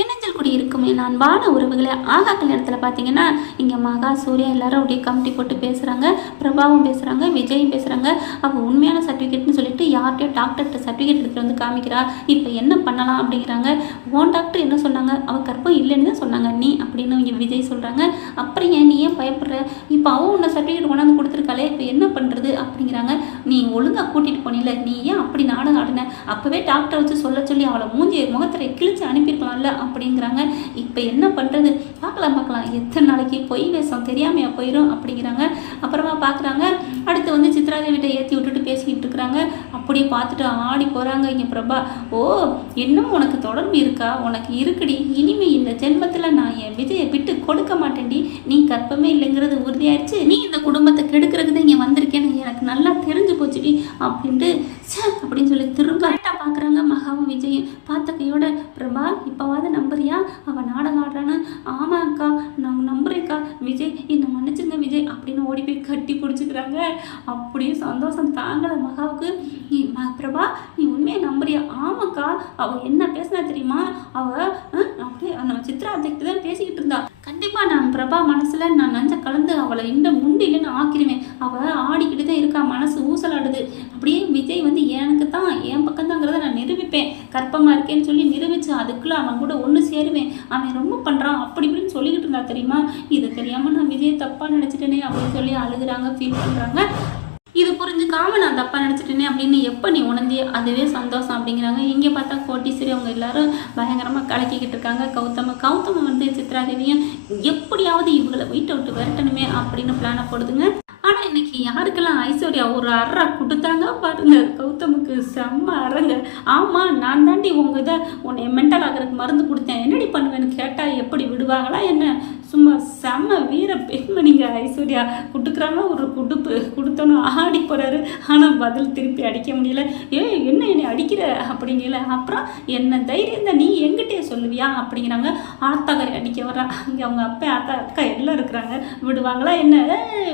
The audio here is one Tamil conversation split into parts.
இணைஞ்சல் கூடி இருக்குமே அன்பான உறவுகளை ஆகா கல்யாணத்தில் பார்த்தீங்கன்னா இங்கே மகா சூர்யா எல்லாரும் அப்படியே கமிட்டி போட்டு பேசுகிறாங்க. பிரபாவும் பேசுகிறாங்க, விஜயும் பேசுகிறாங்க. அவள் உண்மையான சர்டிஃபிகேட்னு சொல்லிட்டு யார்கிட்டயோ டாக்டர்கிட்ட சர்டிஃபிகேட் எடுத்துகிட்டு வந்து காமிக்கிறா. இப்போ என்ன பண்ணலாம் அப்படிங்கிறாங்க. ஓன் டாக்டர் என்ன சொன்னாங்க? அவள் கற்பம் இல்லைன்னு தான் சொன்னாங்க நீ அப்படின்னு இங்கே விஜய் சொல்கிறாங்க. அப்புறம் ஏன் நீ ஏன் பயப்படுற? இப்போ அவன் உன்னை சர்டிஃபிகேட் கொண்டாந்து கொடுத்துருக்காளே, இப்போ என்ன பண்ணுறது அப்படிங்கிறாங்க. நீ ஒழுங்காக கூட்டிகிட்டு போனில, நீ ஏன் அப்படி நாடகம் ஆடின? அப்போவே டாக்டரை வச்சு சொல்ல சொல்லி அவளை மூஞ்சி முகத்திரை கிழிச்சு அனுப்பியிருக்கலாம்ல அப்படிங்கிறாங்க. இப்போ என்ன பண்ணுறது? பார்க்கலாம் எத்தனை நாளைக்கு பொய் வேஷம் தெரியாமையா போயிடும் அப்படிங்கிறாங்க. அப்புறமா பார்க்குறாங்க, அடுத்து வந்து சித்ராதேவிட்ட ஏற்றி விட்டுட்டு பேசிக்கிட்டு இருக்கிறாங்க. அப்படியே பார்த்துட்டு ஆடி போகிறாங்க இங்கே பிரபா. ஓ, இன்னும் உனக்கு தொடர்பு இருக்கா? உனக்கு இருக்குடி. இனிமே இந்த ஜென்மத்தில் நான் என் விஜயை விட்டு கொடுக்க மாட்டேன்டி. நீ கற்பமே இல்லைங்கிறது உறுதியாயிடுச்சு. நீ இந்த குடும்பத்தை கெடுக்கிறதுக்கு தான் இங்கே வந்திருக்கேன்னு எனக்கு நல்லா தெரிஞ்சு போச்சுடி அப்படின்ட்டு அப்படின்னு சொல்லி திரும்ப கரெக்டாக பார்க்குறாங்க மகாவும் விஜயும். பார்த்த கையோட பிரபா இப்போவாது நம்புறியா அவள் நாடகம் ஆடுறான்னு? ஆமாம் அக்கா, நான் நம்புறேன்க்கா. விஜய் என்னை மன்னிச்சுங்க விஜய் அப்படின்னு ஓடி போய் கட்டி பிடிச்சிக்கிறாங்க. அப்படியே சந்தோஷம் தாங்கலை மகாவுக்கு. பிரபா நீ உண்மையை நம்புறியா? ஆமாக்கா, அவள் என்ன பேசினா தெரியுமா? அவள் அப்படியே நம்ம சித்ரா அத்தைக்கிட்ட தான் பேசிக்கிட்டு இருந்தா. கண்டிப்பாக நான் பிரபா மனசில் நான் நஞ்ச கலந்து அவளை இந்த முண்டிலன்னு ஆக்கிடுவேன். அவள் ஆடிக்கிட்டு தான் இருக்கா, மனசு ஊசலாடுது. அப்படியே விஜய் வந்து எனக்கு தான் என் பக்கம்தாங்கிறத நான் நிரூபிப்பேன், கற்பமாக இருக்கேன்னு சொல்லி நிரூபிச்சு அதுக்குள்ளே அவன் கூட ஒன்று சேருவேன். அவன் ரொம்ப பண்ணுறான் அப்படி இப்படின்னு சொல்லிக்கிட்டு இருந்தா தெரியுமா? இது தெரியாமல் நான் விஜயை தப்பாக நினச்சிட்டேனே அப்படின்னு சொல்லி அழுகுறாங்க, ஃபீல் பண்ணுறாங்க. இது புரிஞ்சுக்காம நான் தப்பாக நினச்சிட்டேனே அப்படின்னு எப்போ நீ உணர்ந்தியே அதுவே சந்தோஷம் அப்படிங்கிறாங்க. இங்கே பார்த்தா கோட்டீஸ்வரி அவங்க எல்லாரும் பயங்கரமாக கலக்கிக்கிட்டு இருக்காங்க. கௌதம வந்து சித்ராதேவியும் எப்படியாவது இவங்களை வீட்டை விட்டு விரட்டணுமே அப்படின்னு பிளானை போடுதுங்க. ஆனால் இன்னைக்கு யாருக்கெல்லாம் ஐஸ்வர்யா ஒரு அறை கொடுத்தாங்க பாருங்க. கௌதமுக்கு செம்ம அறங்க. ஆமாம், நான் தாண்டி உங்கள் இதை உன்னை மென்டல் ஆகிறதுக்கு மருந்து கொடுத்தேன், என்னடி பண்ணுவேன்னு கேட்டால் எப்படி விடுவாங்களா என்ன? சும்மா செம்ம வீர பெண்மணிங்க ஐஸ்வர்யா. கொடுக்குறாங்க ஒரு குடுப்பு, கொடுத்தோன்னு ஆடி போகிறாரு. ஆனால் பதில் திருப்பி அடிக்க முடியல. என்ன என்னை அடிக்கிற அப்படிங்கல. அப்புறம் என்ன தைரியம் தான் நீ எங்கிட்டே சொல்லுவியா அப்படிங்கிறாங்க. ஆத்தாக்கரை அடிக்க வர்றா. இங்கே அவங்க அப்பா அக்கா எல்லாம் இருக்கிறாங்க, விடுவாங்களா என்ன?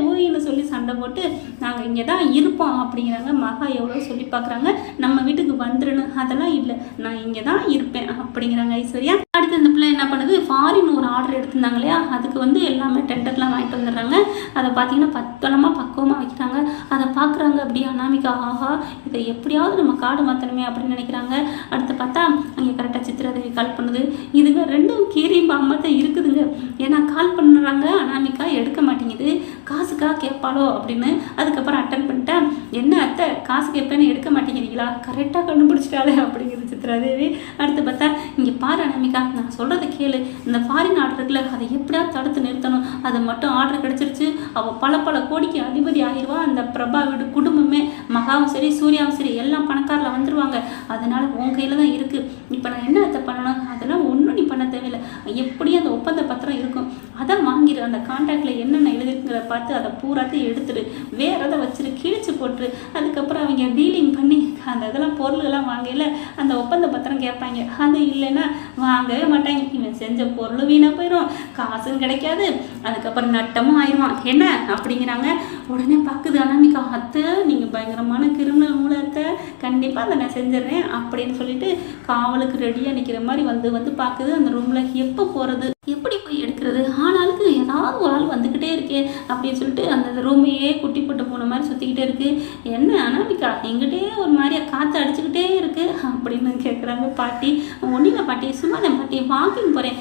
ஊயின்னு சொல்லி சண்டை போட்டு நாங்கள் இங்கே தான் இருப்போம் அப்படிங்கிறாங்க. மகா எவ்வளோ சொல்லி பார்க்குறாங்க, நம்ம வீட்டுக்கு வந்துடணும். அதெல்லாம் இல்லை, நான் இங்கே தான் இருப்பேன் அப்படிங்கிறாங்க ஐஸ்வர்யா. அடுத்து இந்த பிள்ளை என்ன பண்ணுது, ஃபாரின் ஒரு ஆர்டர் எடுத்திருந்தாங்க இல்லையா, அதுக்கு வந்து எல்லாமே டெண்டர்லாம் வாங்கிட்டு வந்துடுறாங்க. அதை பார்த்தீங்கன்னா பத்தனமாக பக்குவமாக வைக்கிறாங்க. அதை பார்க்குறாங்க அப்படியே அனாமிகா. ஆஹா, இதை எப்படியாவது நம்ம காடு மாற்றணுமே அப்படின்னு நினைக்கிறாங்க. அடுத்து பார்த்தா அங்கே கரெக்டாக சித்ராதேவி கால் பண்ணுது. இதுங்க ரெண்டும் கீரி பாம்மா தான் இருக்குதுங்க. ஏன்னா கால் பண்ணுறாங்க, அனாமிகா எடுக்க மாட்டேங்குது. காசுக்கா கேட்பாளோ அப்படின்னு. அதுக்கப்புறம் அட்டன் பண்ணிட்டேன். என்ன அத்தை காசு கேட்பேன்னு எடுக்க மாட்டேங்கிறீங்களா? கரெக்டாக கண்டுபிடிச்சிட்டாலே அப்படிங்கிறது சித்ராதேவி. அடுத்து பார்த்தா இங்கே பாரு அனாமிகா, நான் சொல்கிறத கேளு. இந்த ஃபாரின் ஆர்டர் இருக்குல்ல, அதை எப்படியாவது தடுத்து நிறுத்தணும். அது மட்டும் ஆர்டர் கிடச்சிருச்சு, அவள் பல கோடிக்கு அதிபதி ஆகிடுவா. அந்த பிரபா வீடு குடும்பமே, மகாவும் சரி சூர்யாவும் சரி எல்லாம் பணக்காரில் வந்துடுவாங்க. அதனால உன் கையில் தான் இருக்குது. இப்போ நான் என்ன அதை பண்ணணும்? அதெல்லாம் ஒன்றும் நீ பண்ண தேவையில்லை. எப்படியும் அந்த ஒப்பந்த பத்திரம் இருக்கும், அதை வாங்கிடு. அந்த கான்ட்ராக்டில் என்னென்ன எழுதிருக்குங்கிறத பார்த்து அதை பூராத்தையும் எடுத்துரு, வேற எதை வச்சுரு, கிழிச்சு போட்டுரு. அதுக்கப்புறம் அவங்க டீலிங் பண்ணி அந்த இதெல்லாம் பொருள்கள்லாம் வாங்கல அந்த ஒப்பந்த பத்திரம் கேட்பாங்க. அது இல்லைன்னா வாங்கவே மாட்டாங்க. இவன் செஞ்ச பொருள் வீணாக போயிடும், காசும் கிடைக்காது, அதுக்கப்புறம் நட்டமும் ஆயிடுவான் என்ன அப்படிங்கிறாங்க. உடனே பார்க்குது அனாமிகா, அத்தை நீங்கள் பயங்கரமான கிரிமினல் மூலத்தை, கண்டிப்பாக அதை நான் செஞ்சிடறேன் அப்படின்னு சொல்லிட்டு காவலுக்கு ரெடியாக நிற்கிற மாதிரி வந்து பார்க்குது. அந்த ரூமில் எப்போ போகிறது, எப்படி போய் எடுக்கிறது? ஆனாலுக்கு ஏதாவது ஒரு ஆள் வந்துக்கிட்டே இருக்கே அப்படின்னு சொல்லிட்டு அந்த ரூமையே குட்டி போட்டு போன மாதிரி சுற்றிக்கிட்டே இருக்குது. என்ன அனாமிகா எங்கிட்டே ஒரு மாதிரியா காற்று அடிச்சுக்கிட்டே இருக்குது அப்படின்னு கேட்குறாங்க பாட்டி. ஒன்றில் பாட்டி, சும்மா தான் பாட்டி, வாக்கிங் போகிறேன்.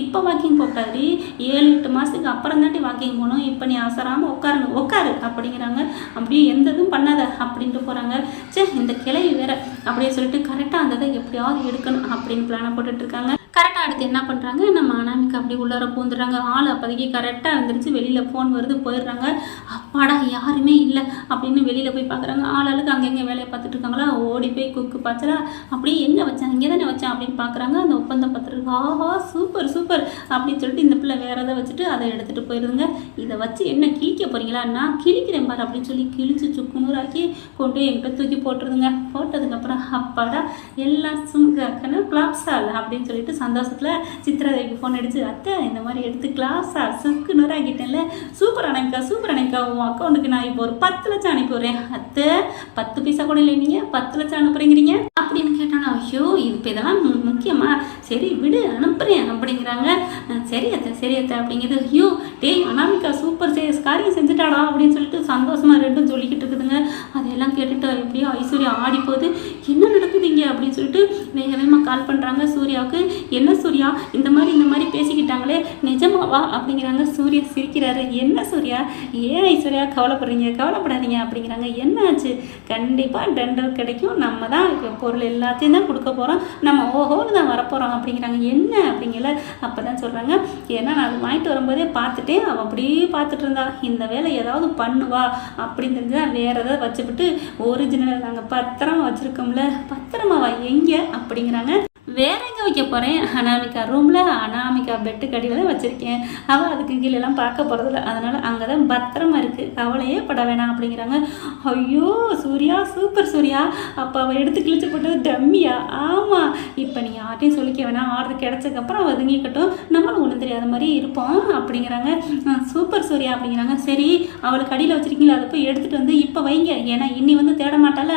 இப்போ வாக்கிங் போகக்கூடாது, 7-8 மாதத்துக்கு அப்புறம் தாண்டி வாக்கிங் போகணும். இப்போ நீ அவசராமல் உட்காரு அப்படிங்கிறாங்க. அப்படியே எந்த இதுவும் பண்ணாத அப்படின்ட்டு போகிறாங்க. இந்த கிளை வேற அப்படியே சொல்லிட்டு கரெக்டாக அந்த இதை எப்படியாவது எடுக்கணும் அப்படின்னு பிளானை போட்டுட்ருக்காங்க. கரெக்டாக அடுத்து என்ன பண்ணுறாங்க, நம்ம அனாமிகா அப்படி உள்ளார பூந்துடுறாங்க. ஆள் அப்போதைக்கு கரெக்டாக வந்துருச்சு. வெளியில் ஃபோன் வருது, போயிடுறாங்க. அப்பாடா யாருமே இல்லை அப்படின்னு வெளியில் போய் பார்க்குறாங்க. ஆளுக்கு அங்கங்கே வேலையை பார்த்துட்டு இருக்காங்களா. ஓடி போய் குக்கு பாய்ச்சலா அப்படியே எங்கே வச்சேன், இங்கே தானே வச்சேன் அப்படின்னு பார்க்குறாங்க. அந்த ஒப்பந்த பத்திரம், ஆஹா சூப்பர் அப்படின்னு சொல்லிட்டு இந்த பிள்ளை வேற எதை வச்சுட்டு அதை எடுத்துகிட்டு போயிடுதுங்க. இதை வச்சு என்ன கிழிக்க போகிறீங்களா? நான் கிழிக்கிறேன் பாரு அப்படின்னு சொல்லி கிழிச்சு சுக்குநூறாக்கி கொண்டு என்கிட்ட தூக்கி போட்டுருதுங்க. போட்டதுக்கப்புறம் அப்பாடா எல்லாம் சும்மா கிளாப்ஸால் அப்படின்னு சொல்லிட்டு சந்தோஷம் சந்தோஷத்தில் சித்ராதேவிக்கு ஃபோன் அடிச்சு, அத்தை இந்த மாதிரி எடுத்து கிளாஸா சுக்கு ஆகிட்டேன்ல, சூப்பர் அனுப்பிக்கா உன் அக்கௌண்ட்டுக்கு நான் இப்போ ஒரு 10 லட்சம் அனுப்பி விட்றேன். அத்தை 10 பைசா கூட இல்லை, நீங்கள் 10 லட்சம் அனுப்புறீங்கிறீங்க அப்படின்னு கேட்டோன்னா, ஐயோ இப்போ இதெல்லாம் முக்கியமா, சரி விடு அனுப்புகிறேன் அப்படிங்கிறாங்க. சரி அத்தை அப்படிங்கிறது. ஐயோ டேய் அனாமிகா சூப்பர் காரியம் செஞ்சுட்டாடா அப்படின்னு சொல்லிட்டு சந்தோஷமாக ரெண்டும் சொல்லிக்கிட்டு இருக்குதுங்க. அதையெல்லாம் கேட்டுட்டு எப்படியோ ஐஸ்வர்யா ஆடி போகுது. என்ன நடக்குதுங்க அப்படின்னு சொல்லிட்டு வேகமாக கால் பண்ணுறாங்க சூர்யாவுக்கு. என்ன சூர்யா இந்த மாதிரி பேசிக்கிட்டாங்களே நிஜமாவா அப்படிங்கிறாங்க. சூர்யா சிரிக்கிறாரு. என்ன சூர்யா, ஏன் ஐஸ்வர்யா கவலைப்படாதீங்க அப்படிங்கிறாங்க. என்ன ஆச்சு, கண்டிப்பாக டெண்டர் கிடைக்கும், நம்ம தான் பொருள் எல்லாத்தையும் தான் கொடுக்க போகிறோம், நம்ம ஓஹோன்னு தான் வரப்போகிறோம் அப்படிங்கிறாங்க. என்ன அப்படிங்கல அப்போ தான் சொல்கிறாங்க, ஏன்னா நான் அது வாங்கிட்டு வரும்போதே பார்த்துட்டேன், அவள் அப்படியே பார்த்துட்டு இருந்தா, இந்த வேலை ஏதாவது பண்ணுவா அப்படின்னு தெரிஞ்சுதான் வேறு ஏதாவது வச்சுக்கிட்டு ஒரிஜினல் நாங்கள் பத்திரமா வச்சுருக்கோம்ல, பத்திரமாவா எங்கே அப்படிங்கிறாங்க. வேற எங்கே வைக்க போகிறேன், அனாமிகா ரூமில் அனாமிகா பெட்டுக்கு அடியில் தான் வச்சுருக்கேன், அவள் அதுக்கு கீழெல்லாம் பார்க்க போகிறதில்ல, அதனால் அங்கே தான் பத்திரமா இருக்குது, கவலையே பட வேணாம் அப்படிங்கிறாங்க. ஐயோ சூர்யா சூப்பர் சூர்யா, அப்போ அவள் எடுத்து கிழிச்சு போட்டது டம்மியா? ஆமாம், இப்போ நீ யார்ட்டையும் சொல்லிக்க வேணாம், ஆர்டர் கிடச்சதுக்கப்புறம் ஒதுங்கிக்கட்டும், நம்மளும் ஒன்றும் தெரியாத மாதிரி இருப்போம் அப்படிங்கிறாங்க. சூப்பர் சூர்யா அப்படிங்கிறாங்க. சரி அவளுக்கு அடியில் வச்சுருக்கீங்களா, அதை போய் எடுத்துகிட்டு வந்து இப்போ வைங்க, ஏன்னா இன்னி வந்து தேட மாட்டால.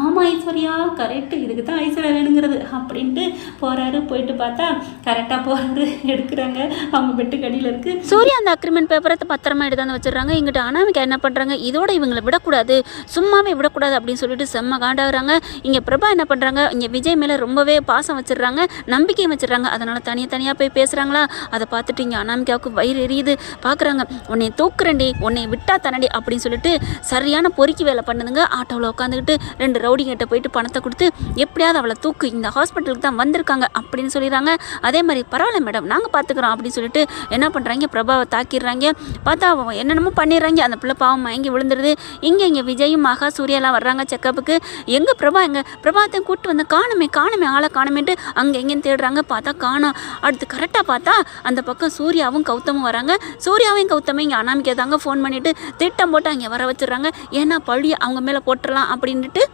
ஆமாம் ஐஸ்வர்யா கரெக்டு, இதுக்கு தான் ஐஸ்வர்யா வேணுங்கிறது அப்படின்ட்டு போகிறாரு. போயிட்டு பார்த்தா கரெக்டாக போகிறாரு, எடுக்கிறாங்க, அவங்க பெட்டுக்கு அடியில் இருக்குது. சூர்யா அந்த அக்ரிமெண்ட் பேப்பரை பத்திரமா எடுத்தாந்து வச்சிடறாங்க. இங்கிட்ட அனாமிகா என்ன பண்ணுறாங்க, இதோட இவங்களை விடக்கூடாது, சும்மாவே விடக்கூடாது அப்படின்னு சொல்லிட்டு செம்ம காண்டாகிறாங்க. இங்கே பிரபா என்ன பண்ணுறாங்க, இங்கே விஜய் மேலே ரொம்பவே பாசம் வச்சிடுறாங்க, நம்பிக்கையும் வச்சிடுறாங்க. அதனால் தனியாக போய் பேசுகிறாங்களா, அதை பார்த்துட்டு இங்கே அனாமிகாவுக்கு வயிறு எரியுது. பார்க்குறாங்க, உன்னை தூக்குறேன்டி, உன்னை விட்டா தனடி அப்படின்னு சொல்லிட்டு சரியான பொறுக்கி வேலை பண்ணுதுங்க. ஆட்டோவில் உட்காந்துக்கிட்டு 2 ரவுடிங்கிட்ட போயிட்டு பணத்தை கொடுத்து எப்படியாவது அவளை தூக்கு, இந்த ஹாஸ்பிட்டலுக்கு தான் வந்திருக்காங்க அப்படின்னு சொல்லிடுறாங்க. அதே மாதிரி பரவாயில்ல மேடம் நாங்கள் பார்த்துக்குறோம் அப்படின்னு சொல்லிட்டு என்ன பண்ணுறாங்க, பிரபாவை தாக்கிடுறாங்க. பார்த்தா என்னென்னமோ பண்ணிடுறாங்க. அந்த பிள்ளை பாவம் மயங்கி விழுந்துருது. இங்கே விஜயும் மகா சூர்யாலாம் வர்றாங்க செக்கப்புக்கு. பிரபாத்தையும் கூப்பிட்டு வந்து காணுமே ஆளை காணுமேட்டு அங்கே எங்கேன்னு தேடுறாங்க. பார்த்தா காணோம். அடுத்து கரெக்டாக பார்த்தா அந்த பக்கம் சூர்யாவும் கௌதமும் வராங்க. சூர்யாவையும் கௌதமும் இங்கே அனாமிக்கா தாங்க ஃபோன் பண்ணிவிட்டு திட்டம் போட்டு அங்கே வர வச்சிடுறாங்க. ஏன்னா பழியை அவங்க மேலே போட்டுடலாம் அப்படின்ட்டு.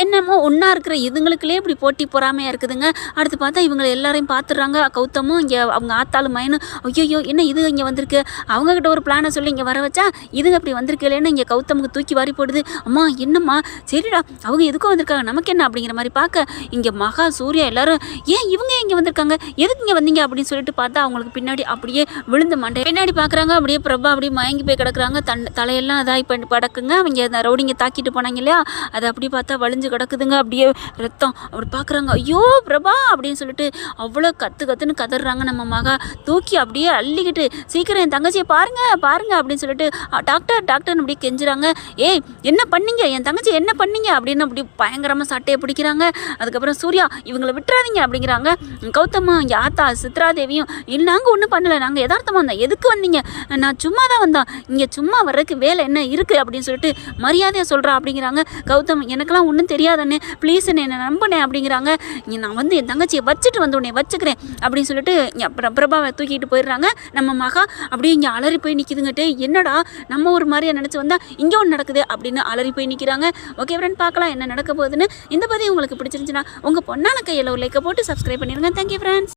என்னமோ ஒன்றா இருக்கிற இதுங்களுக்குள்ளே இப்படி போட்டி பொறாமையாக இருக்குதுங்க. அடுத்து பார்த்தா இவங்களை எல்லாரையும் பார்த்துடுறாங்க. கௌதமும் இங்கே அவங்க ஆத்தாலும் மயனும், ஐயோ என்ன இது இங்கே வந்திருக்கு, அவங்கக்கிட்ட ஒரு பிளானை சொல்லி இங்கே வர வச்சா இதுங்க அப்படி வந்திருக்கேன்னு இங்கே கௌதமுக்கு தூக்கி வாரி போடுது. அம்மா என்னம்மா, சரிடா அவங்க எதுக்கும் வந்திருக்காங்க, நமக்கு என்ன அப்படிங்கிற மாதிரி பார்க்க இங்கே மகா சூர்யா எல்லாரும் ஏன் இவங்க இங்கே வந்திருக்காங்க, எதுக்கு இங்கே வந்தீங்க அப்படின்னு சொல்லிட்டு பார்த்தா அவங்களுக்கு பின்னாடி அப்படியே விழுந்து மண்டை பின்னாடி பார்க்குறாங்க. அப்படியே பிரபா அப்படியே மயங்கி போய் கிடக்குறாங்க. தலையெல்லாம் இதாகி பண்ணி படக்குங்க. அவங்க அந்த ரவுடிங்க தாக்கிட்டு போனாங்க இல்லையா, அதை அப்படி பார்த்தா கிடக்குதுங்க. அப்படியே ரத்தம். அப்படி பார்க்குறாங்க, ஐயோ பிரபா அப்படின்னு சொல்லிட்டு அவ்வளோ கத்துன்னு கதறாங்க. நம்ம மகா தூக்கி அப்படியே அள்ளிக்கிட்டு சீக்கிரம் என் தங்கச்சியை பாருங்க அப்படின்னு சொல்லிட்டு டாக்டர்னு அப்படி கெஞ்சுறாங்க. ஏய் என்ன பண்ணீங்க, என் தங்கச்சி என்ன பண்ணீங்க அப்படின்னு அப்படி பயங்கரமாக சட்டையை பிடிக்கிறாங்க. அதுக்கப்புறம் சூர்யா இவங்களை விட்டுறாதீங்க அப்படிங்கிறாங்க. கௌதமும் யாத்தா சித்ராதேவியும் நாங்கள் ஒன்றும் பண்ணலை, நாங்கள் யதார்த்தமாக வந்தோம், எதுக்கு வந்தீங்க, நான் சும்மா தான் வந்தோம், இங்கே சும்மா வர்றதுக்கு வேலை என்ன இருக்குது அப்படின்னு சொல்லிட்டு மரியாதையாக சொல்கிறா அப்படிங்கிறாங்க. கௌதம் எனக்கெல்லாம் ஒன்றும் தெரியாதண்ணே, ப்ளீஸ் என்னை நம்பினேன் அப்படிங்கிறாங்க. நான் வந்து என் தங்கச்சியை வச்சுட்டு வந்து உன்னை வச்சுக்கிறேன் அப்படின்னு சொல்லிட்டு பிரபாவை தூக்கிட்டு போயிடுறாங்க. நம்ம மகா அப்படியே இங்கே அலறி போய் நிற்கிதுங்கட்டு. என்னடா நம்ம ஒரு மாதிரியா நினச்சி வந்தால் இங்கே ஒன்று நடக்குது அப்படின்னு அலறி போய் நிற்கிறாங்க. ஓகே ஃப்ரெண்ட், பார்க்கலாம் என்ன நடக்க போகுதுன்னு. இந்த பதிவு உங்களுக்கு பிடிச்சிருந்துச்சுன்னா உங்கள் பொண்ணான கையில் ஒரு லைக்கை போட்டு சப்ஸ்கிரைப் பண்ணிடுங்க. Thank you friends.